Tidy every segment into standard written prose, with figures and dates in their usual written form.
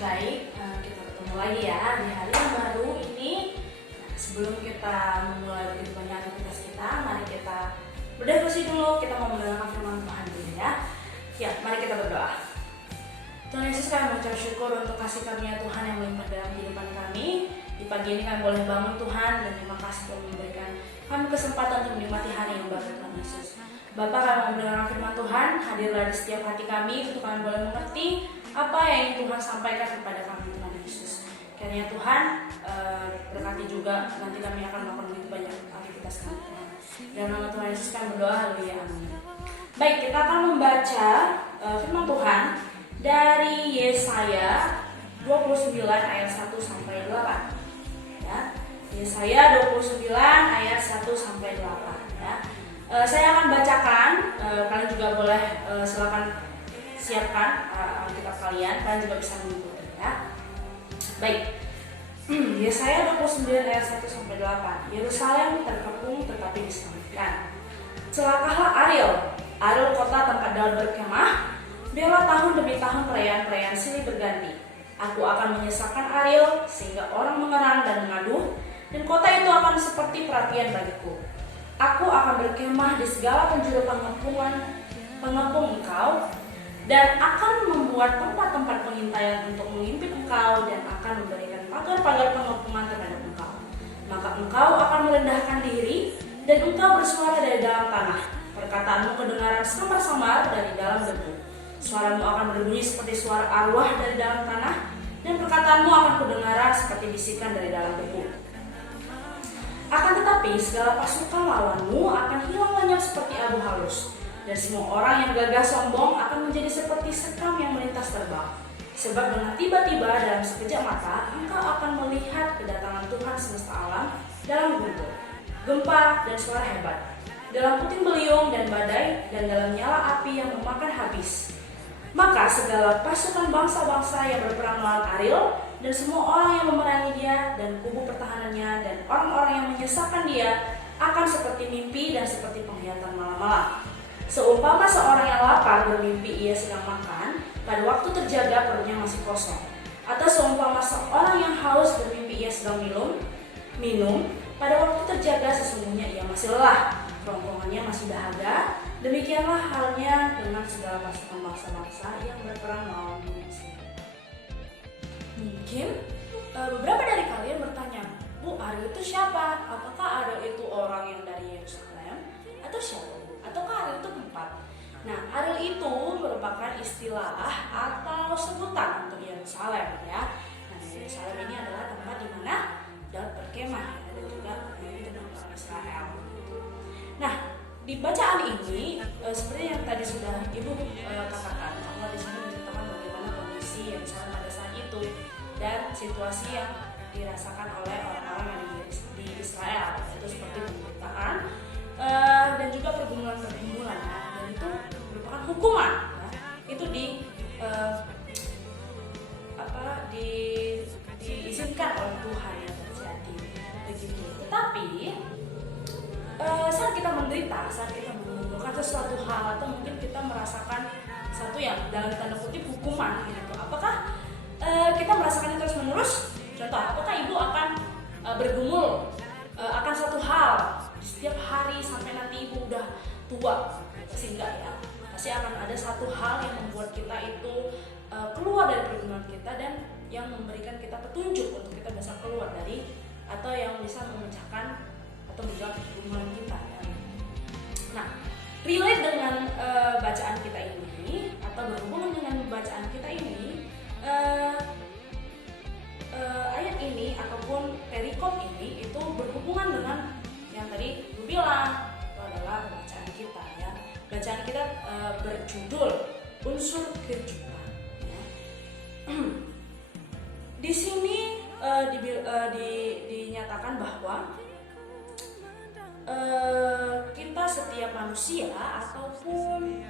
Baik, kita ketemu lagi ya di hari yang baru ini. Nah, sebelum kita memulai begitu banyak aktivitas kita, mari kita berdiskusi dulu. Kita mau mendengarkan firman Tuhan dulu ya. Ya, mari kita berdoa. Tuhan Yesus, kami mengucap syukur untuk kasih karunia Tuhan yang melimpah dalam kehidupan kami. Di pagi ini kami boleh bangun Tuhan, dan terima kasih Tuhan memberikan kami kesempatan untuk menikmati hari yang baru Tuhan Yesus. Bapak, kami mau mendengarkan firman Tuhan, hadirlah di setiap hati kami untuk kami boleh mengerti apa yang ingin Tuhan sampaikan kepada kami Tuhan Yesus. Kiranya Tuhan berkati juga nanti kami akan melakukan begitu banyak aktivitas kami Tuhan. Dalam nama Tuhan Yesus kami berdoa, haleluya, amin. Baik, kita akan membaca firman Tuhan dari Yesaya 29 ayat 1 sampai 8. Ya. Yesaya 29 ayat 1 sampai 8 ya. Saya akan bacakan, kalian juga boleh silakan siapkan Alkitab kalian juga bisa mengikuti ya. Baik. Yesaya 29 ayat 1 sampai 8. Yerusalem terkepung tetapi diselamatkan. Celakalah Ariel kota tempat Daud berkemah. Biarlah tahun demi tahun perayaan-perayaan silih berganti. Aku akan menyesakkan Ariel sehingga orang mengerang dan mengaduh, dan kota itu akan seperti perhatian bagiku. Aku akan berkemah di segala penjuru pengepung engkau, dan akan membuat tempat-tempat pengintaian untuk mengimpit engkau, dan akan memberikan pagar-pagar pengepungan terhadap engkau. Maka engkau akan merendahkan diri, dan engkau bersuara dari dalam tanah. Perkataanmu kedengaran samar-samar dari dalam debu. Suaramu akan berbunyi seperti suara arwah dari dalam tanah, dan perkataanmu akan kedengaran seperti bisikan dari dalam debu. Akan tetapi segala pasukan lawanmu akan hilang lenyap seperti abu halus, dan semua orang yang gagah sombong akan menjadi seperti sekam yang melintas terbang. Sebab dengan tiba-tiba dalam sekejap mata engkau akan melihat kedatangan Tuhan semesta alam dalam guntur, gempa dan suara hebat, dalam puting beliung dan badai, dan dalam nyala api yang memakan habis. Maka segala pasukan bangsa-bangsa yang berperang melawan Ariel, dan semua orang yang memerangi dia, dan kubu pertahanannya, dan orang-orang yang menyesatkan dia, akan seperti mimpi dan seperti penglihatan malam-malam. Seumpama seorang yang lapar bermimpi ia sedang makan, pada waktu terjaga perutnya masih kosong. Atau seumpama seorang yang haus bermimpi ia sedang minum, pada waktu terjaga sesungguhnya ia masih lelah, kerongkongannya masih dahaga. Demikianlah halnya dengan segala pasukan bangsa-bangsa yang berperang melawan manusia. Mungkin beberapa dari kalian bertanya, Bu, Ariel itu siapa? Apakah Ariel itu orang yang dari Yerusalem? Atau siapa? Ataukah Ariel itu tempat? Nah, Ariel itu merupakan istilah atau sebutan untuk Yerusalem ya. Nah, Yerusalem ini adalah tempat di mana Daud berkemah dan juga memimpin orang Israel. Nah, di bacaan ini seperti yang tadi sudah Ibu katakan, bahwa di sini menceritakan bagaimana kondisi Yerusalem pada saat itu dan situasi yang dirasakan oleh orang-orang yang di Israel, yaitu seperti pemberitaan dan juga pergumulan-pergumulan, dan itu merupakan hukuman ya. Itu diizinkan oleh Tuhan yang terjadi begitu. Tetapi saat kita menderita, saat kita mengeluhkan sesuatu hal, atau mungkin kita merasakan sesuatu yang dalam tanda kutip hukuman gitu, apakah kita merasakannya terus menerus? Contoh, apakah ibu akan bergumul akan satu hal setiap hari sampai nanti ibu udah tua? Pasti enggak ya. Pasti akan ada satu hal yang membuat kita itu keluar dari pergumulan kita, dan yang memberikan kita petunjuk untuk kita bisa keluar dari, atau yang bisa memecahkan atau menjawab pergumulan kita ya. Nah, relate dengan bacaan kita ini, atau berhubungan dengan bacaan kita ini, ayat ini ataupun perikop ini itu berhubungan dengan yang tadi Ibu bilang, itu adalah bacaan kita ya. Bacaan kita berjudul unsur kejutan ya. Di sini dinyatakan bahwa kita setiap manusia ataupun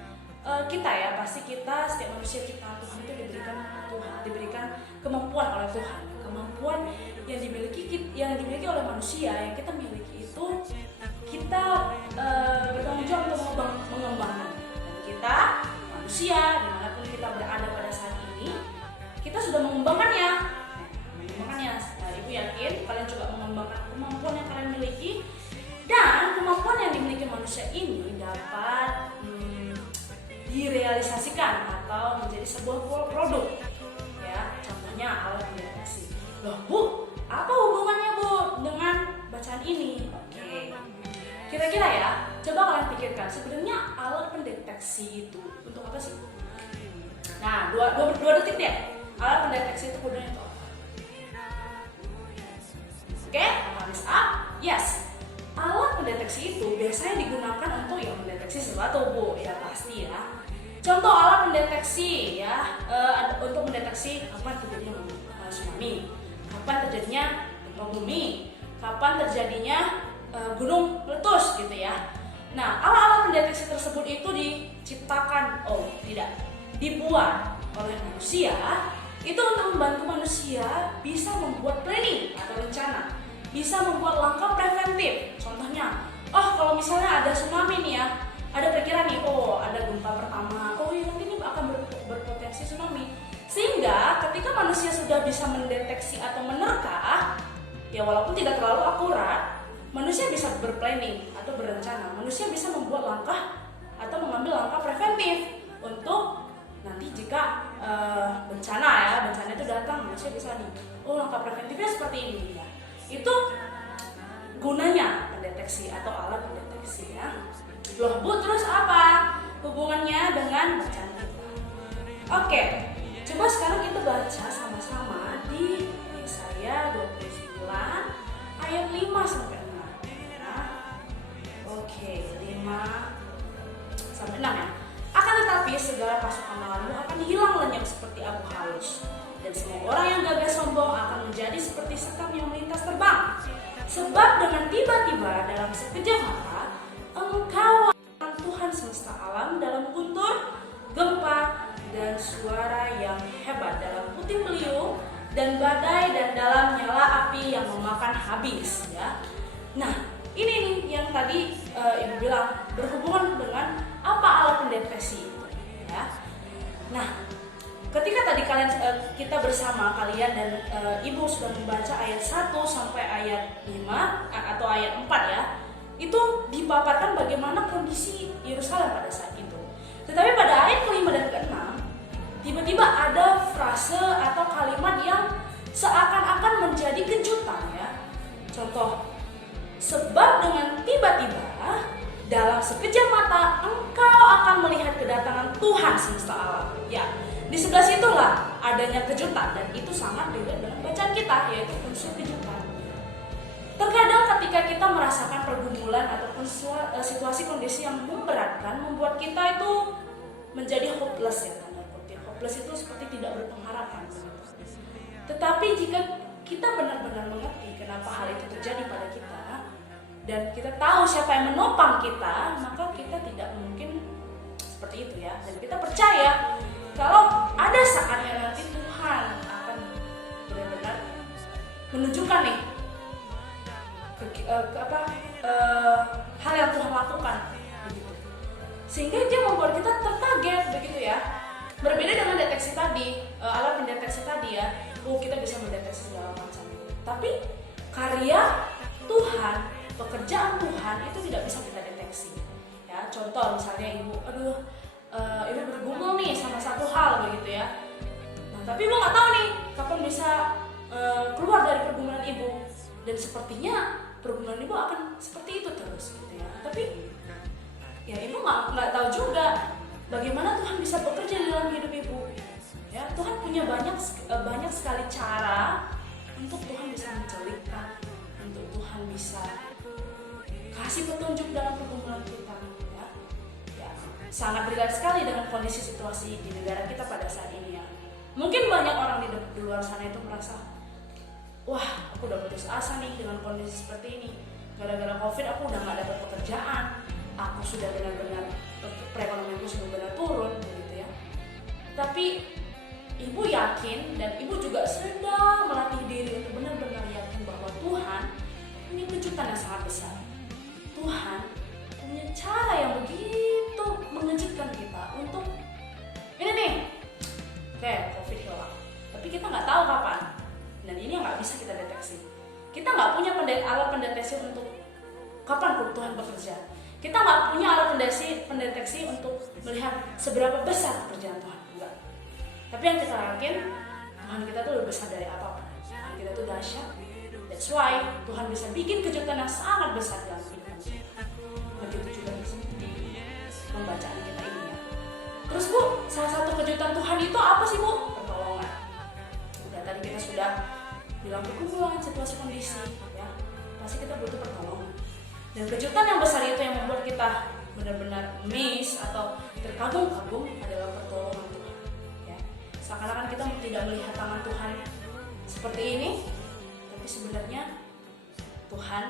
kita ya, pasti kita setiap manusia ciptaan Tuhan itu diberikan kemampuan oleh Tuhan. Kemampuan yang dimiliki oleh manusia, yang kita miliki itu kita bertanggung jawab untuk mengembangkan. Dan kita manusia dimanapun kita berada pada saat ini, kita sudah mengembangkannya. Nah, ibu yakin kalian juga mengembangkan kemampuan yang kalian miliki, dan kemampuan yang dimiliki manusia ini dapat direalisasikan atau menjadi sebuah produk. Ya, contohnya alat pendeteksi. Loh Bu, apa hubungannya Bu dengan bacaan ini? Oke. Kira-kira ya, coba kalian pikirkan, sebenarnya alat pendeteksi itu untuk apa sih? Nah, dua detik deh. Alat pendeteksi itu gunanya untuk apa? Oke, thumbs up. Yes. Alat pendeteksi itu biasanya digunakan untuk yang mendeteksi sesuatu, Bu. Ya pasti ya. Contoh alat pendeteksi ya, untuk mendeteksi kapan terjadinya tsunami, kapan terjadinya gempa bumi, kapan terjadinya gunung meletus gitu ya. Nah, alat-alat pendeteksi tersebut itu dibuat oleh manusia itu untuk membantu manusia bisa membuat planning atau rencana, bisa membuat langkah preventif. Contohnya, kalau misalnya ada tsunami nih ya, ada perkiraan nih, ada gempa pertama, nanti ini akan berpotensi tsunami. Sehingga ketika manusia sudah bisa mendeteksi atau menerka, ya walaupun tidak terlalu akurat, manusia bisa berplanning atau berencana. Manusia bisa membuat langkah atau mengambil langkah preventif untuk nanti jika bencana itu datang, manusia bisa nih, langkah preventifnya seperti ini ya. Itu gunanya pendeteksi atau alat pendeteksi ya. Loh Bu, terus apa hubungannya dengan bacaan kita? Oke, coba sekarang kita baca sama-sama di Yesaya 29 ayat 5 sampai 6 ya. Oke, 5 sampai 6 ya. Akan tetapi segala pasukan lawanmu akan hilang lenyap seperti abu halus, dan semua orang yang gagah sombong akan menjadi seperti sekam yang melintas terbang. Sebab dengan tiba-tiba dalam sekejap mata engkau akan Tuhan semesta alam dalam guntur, gempa, dan suara yang hebat, dalam puting beliung dan badai, dan dalam nyala api yang memakan habis ya. Nah, ini nih yang tadi ibu bilang berhubungan dengan apa alat pendeteksi itu ya. Nah, ketika tadi kita bersama kalian dan ibu sudah membaca ayat 1 sampai ayat 5 atau ayat 4 ya, itu dipaparkan bagaimana kondisi Yerusalem pada saat itu. Tetapi pada ayat ke-5 dan ke-6 tiba-tiba ada frase atau kalimat yang seakan-akan menjadi kejutan ya. Contoh, sebab dengan tiba-tiba dalam sekejap mata engkau akan melihat kedatangan Tuhan semesta alam. Ya, di sebelah situlah adanya kejutan, dan itu sangat relate dengan bacaan kita, yaitu unsur kejutan. Terkadang ketika kita merasakan pergumulan ataupun situasi kondisi yang memberatkan, membuat kita itu menjadi hopeless ya, tanda kutip. Hopeless itu seperti tidak berpengharapan. Tetapi jika kita benar-benar mengerti kenapa hal itu terjadi pada kita, dan kita tahu siapa yang menopang kita, maka kita tidak mungkin seperti itu ya. Dan kita percaya kalau ada saatnya nanti Tuhan akan benar-benar menunjukkan nih hal yang Tuhan lakukan begitu. Sehingga dia membuat kita terkaget begitu ya. Berbeda dengan deteksi tadi, alat pendeteksi tadi ya. Kita bisa mendeteksi segala macam. Tapi karya Tuhan, pekerjaan Tuhan itu tidak bisa kita deteksi. Ya, contoh misalnya ibu bergumul nih sama satu hal begitu ya. Nah, tapi ibu nggak tahu nih kapan bisa keluar dari pergumulan ibu, dan sepertinya pergumulan ibu akan seperti itu terus gitu ya. Tapi ya ibu nggak tahu juga bagaimana Tuhan bisa bekerja di dalam hidup ibu. Ya, Tuhan punya banyak sekali cara untuk Tuhan bisa mencelikkan, untuk Tuhan bisa kasih petunjuk dalam pergumulan kita. Ya, sangat relate sekali dengan kondisi situasi di negara kita pada saat ini ya. Mungkin banyak orang di luar sana itu merasa, wah, aku udah putus asa nih dengan kondisi seperti ini. Gara-gara COVID aku udah gak dapat pekerjaan, aku sudah benar-benar, perekonomianku sudah benar turun begitu ya. Tapi ibu yakin, dan ibu juga sedang melatih diri untuk benar-benar yakin bahwa Tuhan punya kejutan yang sangat besar. Tuhan punya cara yang begitu mengejutkan kita untuk ini nih, COVID hilang. Kita nggak punya alat pendeteksi untuk kapan Tuhan bekerja. Kita nggak punya alat pendeteksi untuk melihat seberapa besar pekerjaan Tuhan. Enggak. Tapi yang kita yakin, Tuhan kita tuh lebih besar dari apapun. Tuhan kita tuh dahsyat. That's why Tuhan bisa bikin kejutan yang sangat besar dalam kehidupan kita. Begitu juga di pembacaan kita ini ya. Terus Bu, salah satu kejutan Tuhan itu apa sih Bu? Pertolongan. Udah tadi kita sudah bilang pergumulan, situasi kondisi ya. Pasti kita butuh pertolongan. Dan kejutan yang besar itu yang membuat kita benar-benar amazed atau terkagum-kagum adalah pertolongan Tuhan. Ya. Seakan-akan kita tidak melihat tangan Tuhan seperti ini, tapi sebenarnya Tuhan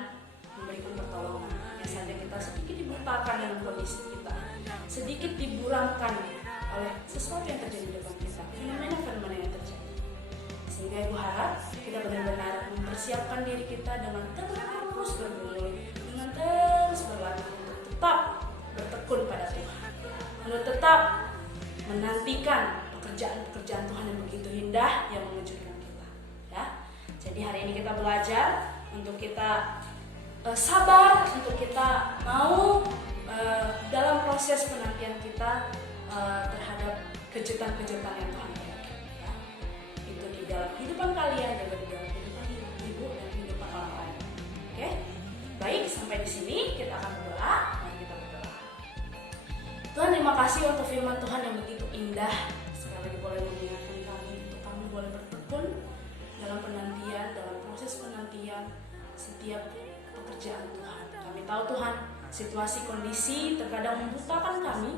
memberikan pertolongan. Yang saja kita sedikit dibutakan dengan kondisi kita, sedikit diburamkan oleh sesuatu yang terjadi di depan kita, fenomena-fenomena yang terjadi. Sehingga Ibu harap kita benar-benar mempersiapkan diri kita dengan terus bergumul, dengan terus berlatih untuk tetap bertekun pada Tuhan, untuk tetap menantikan pekerjaan-pekerjaan Tuhan yang begitu indah yang mengejutkan kita. Ya, jadi hari ini kita belajar untuk kita sabar, untuk kita mau dalam proses penantian kita terhadap kejutan-kejutan yang Tuhan berikan. Ya. Itu di dalam kehidupan kalian, juga di dalam kehidupan ibu dan kehidupan orang lain. Oke? Baik, sampai di sini kita akan berdoa. Mari kita berdoa. Tuhan, terima kasih untuk firman Tuhan yang begitu indah. Sekali lagi boleh mengingatkan kami untuk kami boleh bertekun dalam penantian, dalam proses penantian setiap pekerjaan Tuhan. Kami tahu Tuhan, situasi kondisi terkadang membutakan kami,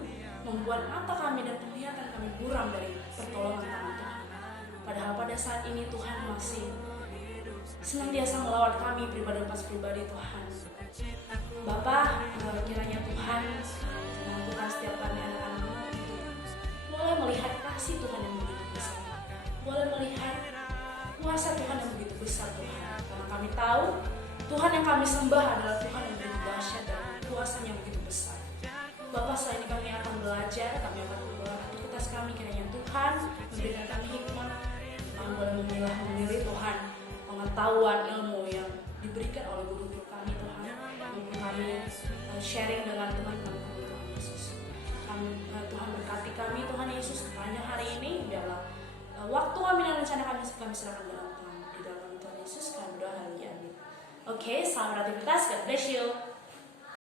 membuat mata kami dan penglihatan kami buram dari pertolongan tangan Tuhan. Padahal pada saat ini Tuhan masih senantiasa melawat kami pribadi Tuhan. Bapa, kiranya Tuhan menentukan setiap kami anak-anak boleh melihat kasih Tuhan yang begitu besar, boleh melihat kuasa Tuhan yang begitu besar Tuhan. Karena kami tahu Tuhan yang kami sembah adalah Tuhan yang begitu dahsyat dan kuasanya yang begitu besar. Bapak, setelah ini kami akan belajar, kami akan membawa aktivitas kami, kiranya Tuhan memberikan kami hikmat, kami boleh memilih Tuhan pengetahuan ilmu yang diberikan oleh guru-guru kami Tuhan, untuk kami sharing dengan teman-teman kami Tuhan Yesus. Tuhan berkati kami Tuhan Yesus sepanjang hari ini, biarlah waktu kami dan rencana kami serahkan dalam Tuhan. Di dalam Tuhan Yesus kami berdoa, haleluya, amin. Oke, selamat beraktivitas, God bless you.